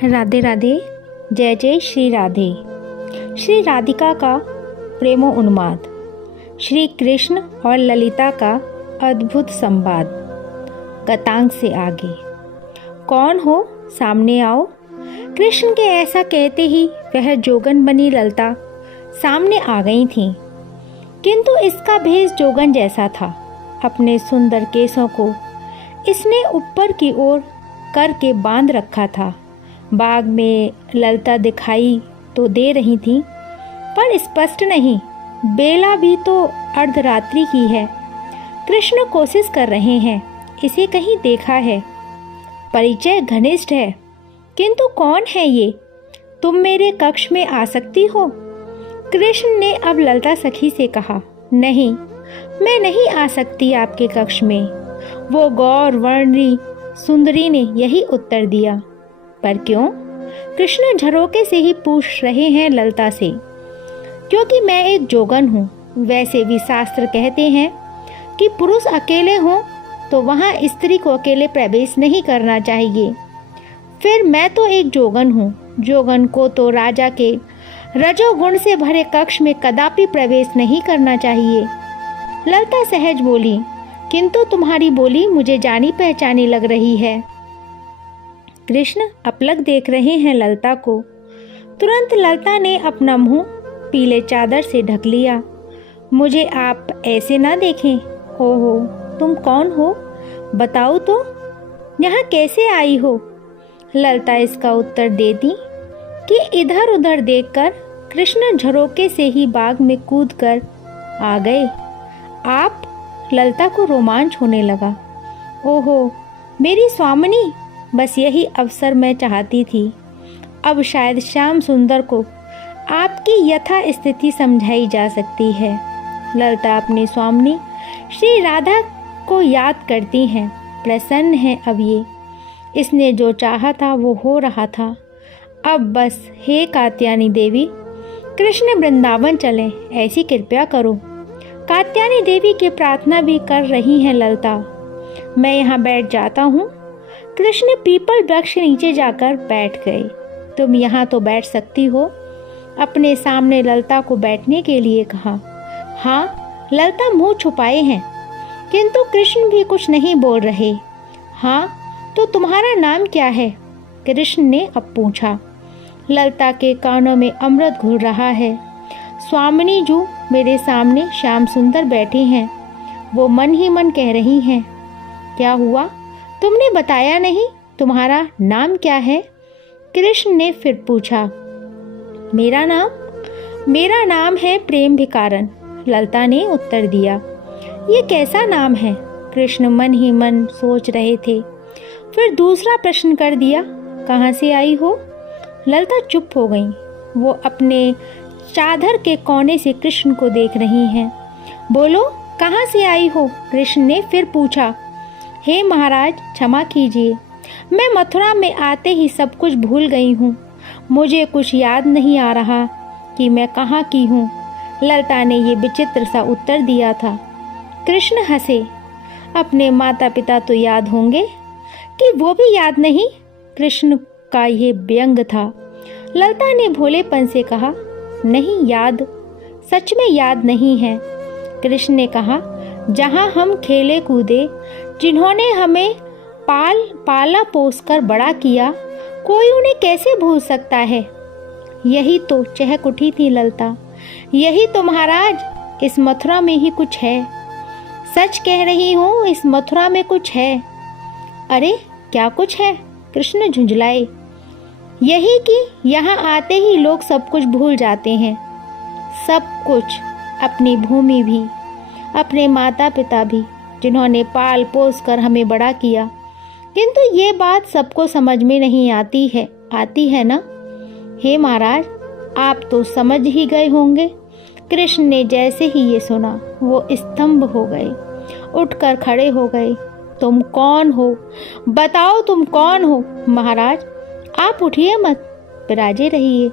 राधे राधे। जय जय श्री राधे। श्री राधिका का प्रेमो उन्माद, श्री कृष्ण और ललिता का अद्भुत संवाद। गतांग से आगे। कौन हो, सामने आओ। कृष्ण के ऐसा कहते ही वह जोगन बनी ललिता सामने आ गई थी, किंतु इसका भेष जोगन जैसा था। अपने सुंदर केसों को इसने ऊपर की ओर करके बांध रखा था। बाग में ललिता दिखाई तो दे रही थी, पर स्पष्ट नहीं। बेला भी तो अर्धरात्रि की है। कृष्ण कोशिश कर रहे हैं, इसे कहीं देखा है। परिचय घनिष्ठ है, किंतु कौन है ये? तुम मेरे कक्ष में आ सकती हो? कृष्ण ने अब ललिता सखी से कहा। नहीं, मैं नहीं आ सकती आपके कक्ष में। वो गौर वर्णी सुंदरी ने यही उत्तर दिया। पर क्यों? कृष्ण झरोके से ही पूछ रहे हैं ललिता से। क्योंकि मैं एक जोगन हूँ। वैसे भी शास्त्र कहते हैं कि पुरुष अकेले हों तो वहाँ स्त्री को अकेले प्रवेश नहीं करना चाहिए। फिर मैं तो एक जोगन हूँ। जोगन को तो राजा के रजोगुण से भरे कक्ष में कदापि प्रवेश नहीं करना चाहिए। ललिता सहज बोली, किंतु तुम्हारी बोली मुझे जानी पहचानी लग रही है। कृष्ण अपलक देख रहे हैं ललिता को। तुरंत ललिता ने अपना मुंह पीले चादर से ढक लिया। मुझे आप ऐसे ना देखें। ओहो, तुम कौन हो? बताओ तो, यहाँ कैसे आई हो? ललिता इसका उत्तर देती कि इधर उधर देखकर कृष्ण झरोके से ही बाग में कूदकर आ गए। आप? ललिता को रोमांच होने लगा। ओहो, मेरी स्वामिनी, बस यही अवसर मैं चाहती थी। अब शायद श्याम सुंदर को आपकी यथा स्थिति समझाई जा सकती है। ललिता अपनी स्वामिनी श्री राधा को याद करती हैं। प्रसन्न है अब ये। इसने जो चाहा था वो हो रहा था। अब बस, हे कात्यायनी देवी, कृष्ण वृंदावन चलें, ऐसी कृपया करो। कात्यायनी देवी की प्रार्थना भी कर रही हैं ललिता। मैं यहाँ बैठ जाता हूँ। कृष्ण पीपल वृक्ष नीचे जाकर बैठ गए। तुम यहाँ तो बैठ सकती हो। अपने सामने ललिता को बैठने के लिए कहा। हाँ, ललिता मुंह छुपाए हैं, किंतु कृष्ण भी कुछ नहीं बोल रहे। हाँ, तो तुम्हारा नाम क्या है? कृष्ण ने अब पूछा। ललिता के कानों में अमृत घुल रहा है। स्वामिनी जी मेरे सामने श्याम सुंदर बैठे हैं। वो मन ही मन कह रही हैं। क्या हुआ? तुमने बताया नहीं, तुम्हारा नाम क्या है? कृष्ण ने फिर पूछा। मेरा नाम है प्रेम भिकारन, ललिता ने उत्तर दिया। ये कैसा नाम है? कृष्ण मन ही मन सोच रहे थे। फिर दूसरा प्रश्न कर दिया, कहाँ से आई हो? ललिता चुप हो गई। वो अपने चादर के कोने से कृष्ण को देख रही हैं। बोलो, कहाँ से आई हो? कृष्ण ने फिर पूछा। हे महाराज, क्षमा कीजिए, मैं मथुरा में आते ही सब कुछ भूल गई हूँ। मुझे कुछ याद नहीं आ रहा कि मैं कहाँ की हूँ। ललिता ने ये विचित्र सा उत्तर दिया था। कृष्ण हंसे। अपने माता पिता तो याद होंगे कि वो भी याद नहीं? कृष्ण का ये व्यंग था। ललिता ने भोलेपन से कहा, नहीं याद, सच में याद नहीं है। कृष्ण ने कहा, जहाँ हम खेले कूदे, जिन्होंने हमें पाला पोस कर बड़ा किया, कोई उन्हें कैसे भूल सकता है? यही तो चहक उठी थी ललिता। यही तो महाराज, इस मथुरा में ही कुछ है। सच कह रही हूँ, इस मथुरा में कुछ है। अरे क्या कुछ है? कृष्ण झुंझलाए। यही कि यहाँ आते ही लोग सब कुछ भूल जाते हैं। सब कुछ, अपनी भूमि भी, अपने माता पिता भी, जिन्होंने पाल पोस कर हमें बड़ा किया। किंतु ये बात सबको समझ में नहीं आती है ना? हे महाराज, आप तो समझ ही गए होंगे। कृष्ण ने जैसे ही ये सुना, वो स्तंभ हो गए, उठकर खड़े हो गए। तुम कौन हो? बताओ, तुम कौन हो? महाराज, आप उठिए मत, विराजे रहिए,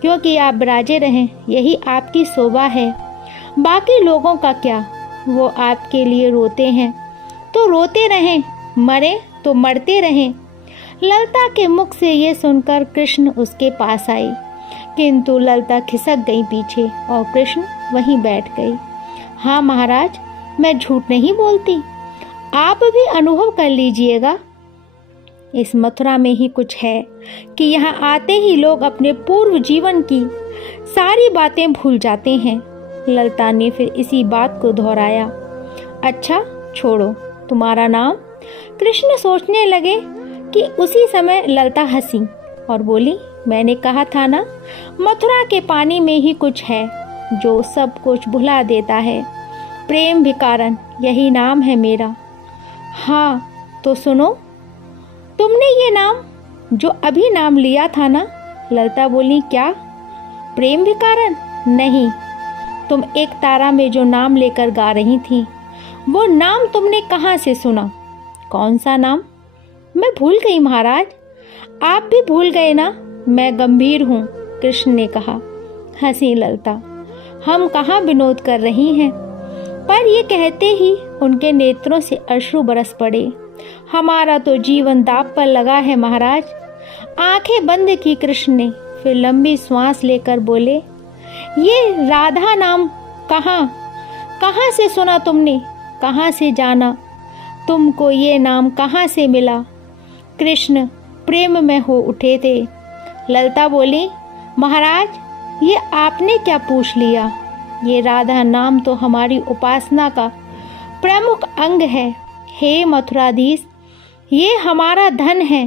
क्योंकि आप विराजे रहें यही आपकी शोभा है। बाकी लोगों का क्या? वो आपके लिए रोते हैं तो रोते रहें, मरे तो मरते रहें। ललिता के मुख से ये सुनकर कृष्ण उसके पास आई, किंतु ललिता खिसक गई पीछे और कृष्ण वहीं बैठ गई। हाँ महाराज, मैं झूठ नहीं बोलती, आप भी अनुभव कर लीजिएगा। इस मथुरा में ही कुछ है कि यहाँ आते ही लोग अपने पूर्व जीवन की सारी बातें भूल जाते हैं। ललिता ने फिर इसी बात को दोहराया। अच्छा छोड़ो, तुम्हारा नाम? कृष्ण सोचने लगे कि उसी समय ललिता हंसी और बोली, मैंने कहा था ना, मथुरा के पानी में ही कुछ है जो सब कुछ भुला देता है। प्रेम विकारन, यही नाम है मेरा। हाँ तो सुनो, तुमने ये नाम जो अभी नाम लिया था ना? ललिता बोली, क्या? प्रेम विकारन? नहीं, तुम एक तारा में जो नाम लेकर गा रही थी, वो नाम तुमने कहाँ से सुना? कौन सा नाम? मैं भूल गई महाराज। आप भी भूल गए ना? मैं गंभीर हूँ, कृष्ण ने कहा। हंसी ललिता। हम कहाँ विनोद कर रही हैं? पर ये कहते ही उनके नेत्रों से अश्रु बरस पड़े। हमारा तो जीवन दांव पर लगा है महाराज। आंखें बंद की कृष्ण ने, फिर लंबी सांस लेकर बोले, ये राधा नाम कहाँ से सुना तुमने? कहाँ से जाना? तुमको ये नाम कहाँ से मिला? कृष्ण प्रेम में हो उठे थे। ललिता बोली, महाराज, ये आपने क्या पूछ लिया? ये राधा नाम तो हमारी उपासना का प्रमुख अंग है। हे मथुराधीश, ये हमारा धन है,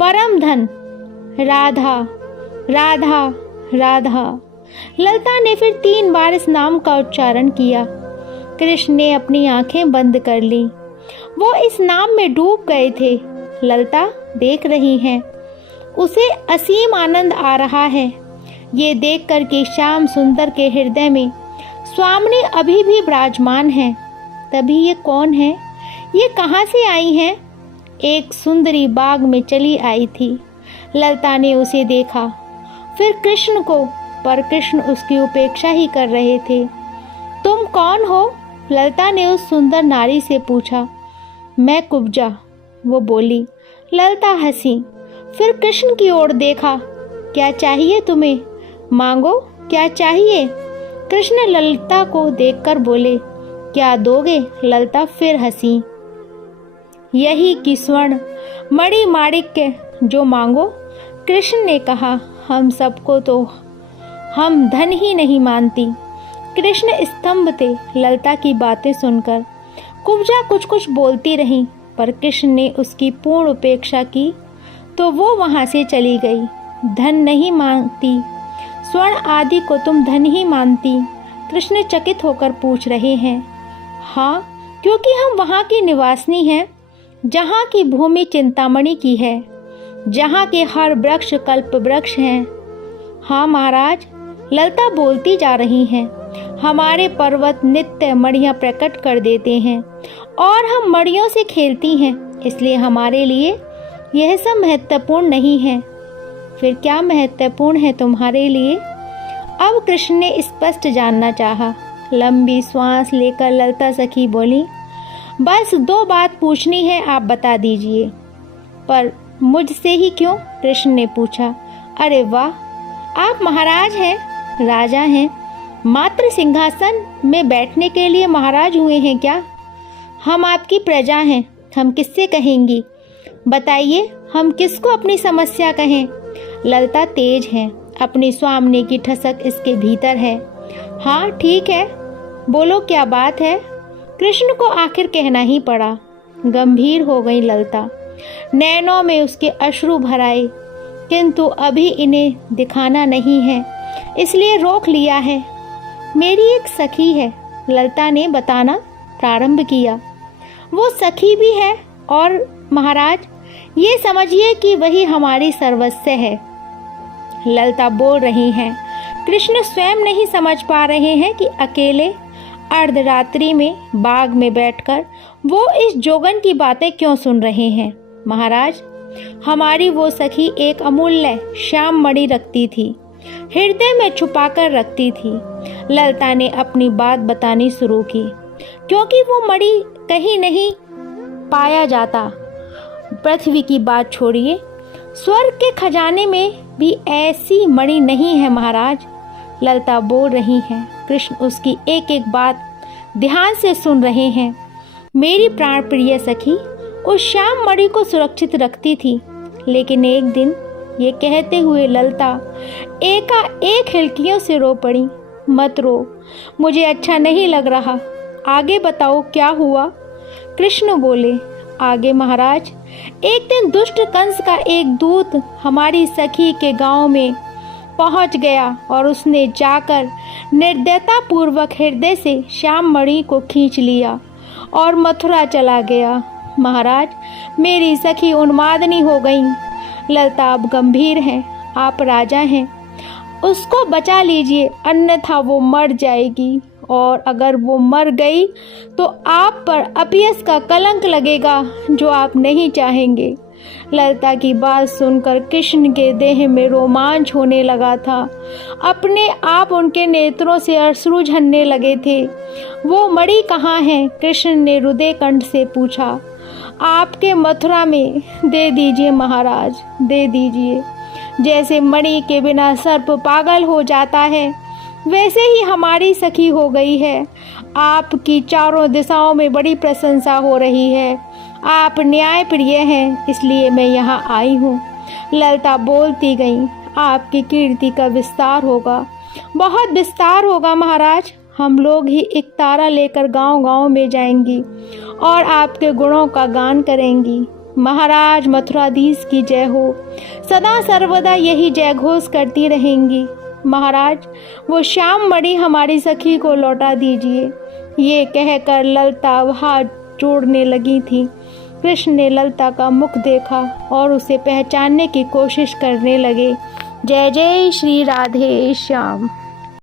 परम धन। राधा राधा राधा। ललिता ने फिर 3 बार इस नाम का उच्चारण किया। कृष्ण ने अपनी आंखें बंद कर ली। वो इस नाम में डूब गए थे। ललिता देख रही हैं, उसे असीम आनंद आ रहा है। ये देखकर कि श्याम सुंदर के हृदय में स्वामिनी अभी भी विराजमान है। तभी ये कौन है? ये कहाँ से आई हैं? एक सुंदरी बाग में चली आई थी। ललिता ने उसे देखा, फिर कृष्ण को, पर कृष्ण उसकी उपेक्षा ही कर रहे थे। तुम कौन हो? ललिता ने उस सुंदर नारी से पूछा। मैं कुब्जा, वो बोली। ललिता हंसी, फिर कृष्ण की ओर देखा। क्या चाहिए तुम्हें? मांगो, क्या चाहिए? कृष्ण ललिता को देखकर बोले, क्या दोगे? ललिता फिर हंसी। यही कि स्वर्ण मणि माणिक्य जो मांगो। कृष्ण ने कहा, हम सबको तो हम धन ही नहीं मानती। कृष्ण स्तंभ थे ललिता की बातें सुनकर। कुब्जा कुछ कुछ बोलती रही, पर कृष्ण ने उसकी पूर्ण उपेक्षा की तो वो वहां से चली गई। धन नहीं मांगती, स्वर्ण आदि को तुम धन ही मानती? कृष्ण चकित होकर पूछ रहे हैं। हाँ, क्योंकि हम वहाँ की निवासिनी हैं, जहाँ की भूमि चिंतामणि की है, जहाँ के हर वृक्ष कल्प वृक्ष हैं। हाँ महाराज, ललिता बोलती जा रही हैं। हमारे पर्वत नित्य मणियाँ प्रकट कर देते हैं और हम मणियों से खेलती हैं, इसलिए हमारे लिए यह सब महत्वपूर्ण नहीं है। फिर क्या महत्वपूर्ण है तुम्हारे लिए? अब कृष्ण ने स्पष्ट जानना चाहा। लंबी श्वास लेकर ललिता सखी बोली, बस 2 बात पूछनी है, आप बता दीजिए। पर मुझसे ही क्यों? कृष्ण ने पूछा। अरे वाह, आप महाराज हैं, राजा हैं, मात्र सिंहासन में बैठने के लिए महाराज हुए हैं क्या? हम आपकी प्रजा हैं, हम किससे कहेंगी? बताइए, हम किसको अपनी समस्या कहें? ललिता तेज है, अपनी स्वामिनी की ठसक इसके भीतर है। हाँ ठीक है, बोलो क्या बात है? कृष्ण को आखिर कहना ही पड़ा। गंभीर हो गई ललिता, नैनों में उसके अश्रु भर आए, किंतु अभी इन्हें दिखाना नहीं है, इसलिए रोक लिया है। मेरी एक सखी है, ललिता ने बताना प्रारंभ किया। वो सखी भी है और महाराज, ये समझिए कि वही हमारी सर्वस्व है। ललिता बोल रही हैं। कृष्ण स्वयं नहीं समझ पा रहे हैं कि अकेले अर्धरात्रि में बाग में बैठकर वो इस जोगन की बातें क्यों सुन रहे हैं। महाराज, हमारी वो सखी एक अमूल्य श्याम मणि रखती थी, हृदय में छुपाकर रखती थी। ललिता ने अपनी बात बतानी शुरू की। क्योंकि वो मणि कहीं नहीं पाया जाता, पृथ्वी की बात छोड़िए, स्वर्ग के खजाने में भी ऐसी मणि नहीं है महाराज। ललिता बोल रही हैं। कृष्ण उसकी एक एक बात ध्यान से सुन रहे हैं। मेरी प्राण प्रिय सखी उस श्याम मणि को सुरक्षित रखती थी, लेकिन एक दिन ये कहते हुए ललिता एकाएक हिलकियों से रो पड़ी। मत रो, मुझे अच्छा नहीं लग रहा, आगे बताओ क्या हुआ। कृष्ण बोले, आगे महाराज, एक दिन दुष्ट कंस का एक दूत हमारी सखी के गांव में पहुंच गया और उसने जाकर निर्दयता पूर्वक हृदय से श्याम मणि को खींच लिया और मथुरा चला गया। महाराज, मेरी सखी उन्मादनी हो गई। ललिता अब गंभीर हैं, आप राजा हैं, उसको बचा लीजिए, अन्यथा वो मर जाएगी, और अगर वो मर गई तो आप पर अपयश का कलंक लगेगा जो आप नहीं चाहेंगे। ललिता की बात सुनकर कृष्ण के देह में रोमांच होने लगा था। अपने आप उनके नेत्रों से अश्रु झरने लगे थे। वो मणि कहाँ है? कृष्ण ने हृदय कंठ से पूछा। आपके मथुरा में। दे दीजिए महाराज, दे दीजिए। जैसे मणि के बिना सर्प पागल हो जाता है, वैसे ही हमारी सखी हो गई है। आपकी चारों दिशाओं में बड़ी प्रशंसा हो रही है। आप न्याय प्रिय हैं, इसलिए मैं यहाँ आई हूँ। ललिता बोलती गई, आपकी कीर्ति का विस्तार होगा, बहुत विस्तार होगा महाराज। हम लोग ही एक तारा लेकर गांव-गांव में जाएंगी और आपके गुणों का गान करेंगी। महाराज, मथुराधीश की जय हो। सदा सर्वदा यही जय घोष करती रहेंगी। महाराज, वो श्याम मणि हमारी सखी को लौटा दीजिए। ये कहकर ललिता हाथ जोड़ने लगी थी। कृष्ण ने ललिता का मुख देखा और उसे पहचानने की कोशिश करने लगे। जय जय श्री राधे श्याम।